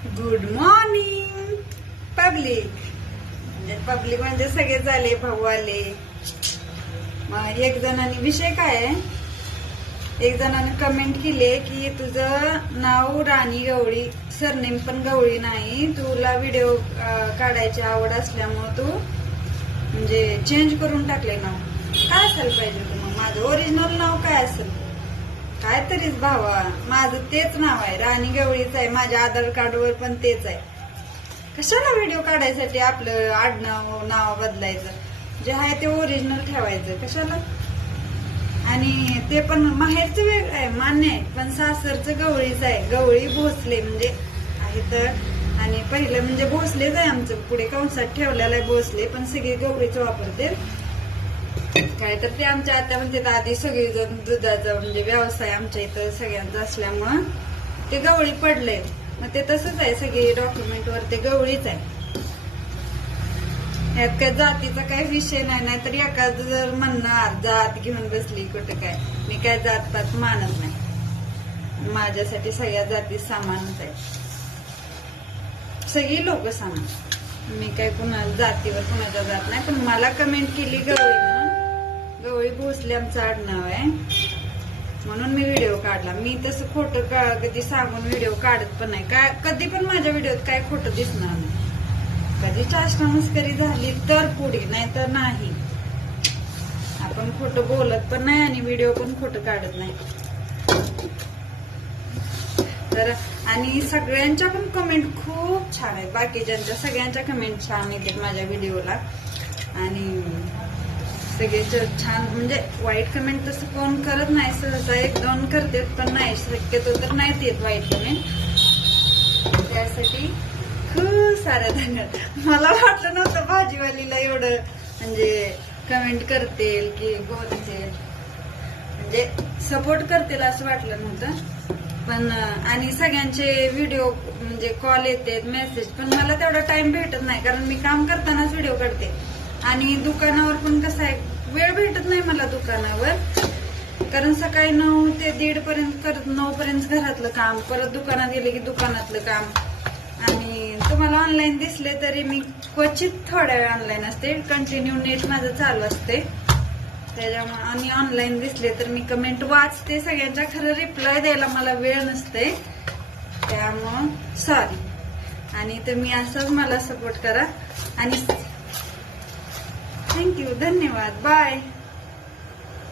Good morning public. Public म्हणजे सगळेच आले, भाऊ आले. मग एक जणांनी विषय काय आहे, एक जणांनी कमेंट केली की तुझं नाव राणी गवळी, सरनेम पण गवळी नाही, तुला व्हिडिओ काढायची आवड असल्यामुळे तू म्हणजे चेंज करून टाकले नाव. काय असायला पाहिजे तू? मग माझं ओरिजिनल नाव काय असेल? काय तरीच भावा, माझं तेच नाव आहे, राणी गवळीच आहे, माझ्या आधार कार्डवर पण तेच आहे. कशाला व्हिडिओ काढायसाठी आपलं आडनाव नाव बदलायचं? जे आहे ते ओरिजिनल ठेवायचं कशाला? आणि ते पण माहेरचं वेगळं आहे, मान्य आहे, पण सासरचं गवळीच आहे. गवळी भोसले म्हणजे आहे तर. आणि पहिलं म्हणजे भोसलेच आहे आमचं, पुढे कंसात ठेवलेलं आहे भोसले, पण सगळे गवळीच वापरते. काय तर ते आमच्या आत्या म्हणते आधी सगळेजण दुधाचा म्हणजे व्यवसाय आमच्या इथं सगळ्यांचा असल्यामुळं ते गवळी पडले. मग ते तसंच आहे, सगळे डॉक्युमेंट वर ते गवळीच आहे. यात काय जातीचा काही विषय नाही. नाहीतर एखादं जर म्हणणार जात घेऊन बसली कुठं काय, मी काय जात पात मानत नाही. माझ्यासाठी सगळ्या जाती समानच आहे, सगळी लोक समान. मी काय कुणा जातीवर कुणाच्या जात नाही. पण मला कमेंट केली गवळी म्हणून, गवळी भोसले आमचं आडनाव आहे म्हणून मी व्हिडिओ काढला. मी तसं खोटं कधी सांगून व्हिडिओ काढत पण नाही. काय कधी पण माझ्या व्हिडिओत काय खोटं दिसणार नाही. कधी चाष्टा मस्करी झाली तर पुढे, नाही तर नाही. आपण खोटं बोलत पण नाही आणि व्हिडिओ पण खोटं काढत नाही. तर आणि सगळ्यांच्या पण कमेंट खूप छान आहेत, बाकीच्यांच्या सगळ्यांच्या कमेंट छान येतात माझ्या व्हिडिओला. आणि सगळे छान म्हणजे वाईट कमेंट तसं कोण करत नाही, सहसा एक दोन करतात, पण नाही शक्यतो तर नाहीत येत वाईट कमेंट. त्यासाठी खूप साऱ्या धन्यवाद. मला वाटलं नव्हतं भाजीवालीला एवढं म्हणजे कमेंट करतील की बोलतील, म्हणजे सपोर्ट करतील असं वाटलं नव्हतं. पण आणि सगळ्यांचे व्हिडिओ म्हणजे कॉल येतात, मेसेज, पण मला तेवढा टाइम भेटत नाही, कारण मी काम करतानाच व्हिडिओ काढते. आणि दुकानावर पण कसं आहे, वेळ भेटत नाही मला दुकानावर, कारण सकाळी 9 ते 1:30 पर्यंत करत, 9 पर्यंत घरातलं काम, परत दुकानात गेले की दुकानातलं काम. आणि तुम्हाला ऑनलाईन दिसले तरी मी क्वचित थोड्या वेळ ऑनलाईन असते, कंटिन्यू नेट माझं चालू असते त्याच्यामुळे. आणि ऑनलाईन दिसले तर मी कमेंट वाचते सगळ्यांच्या, खरं रिप्लाय द्यायला मला वेळ नसते, त्यामुळं सॉरी. आणि तुम्ही असंच मला सपोर्ट करा. आणि थँक्यू, धन्यवाद, बाय.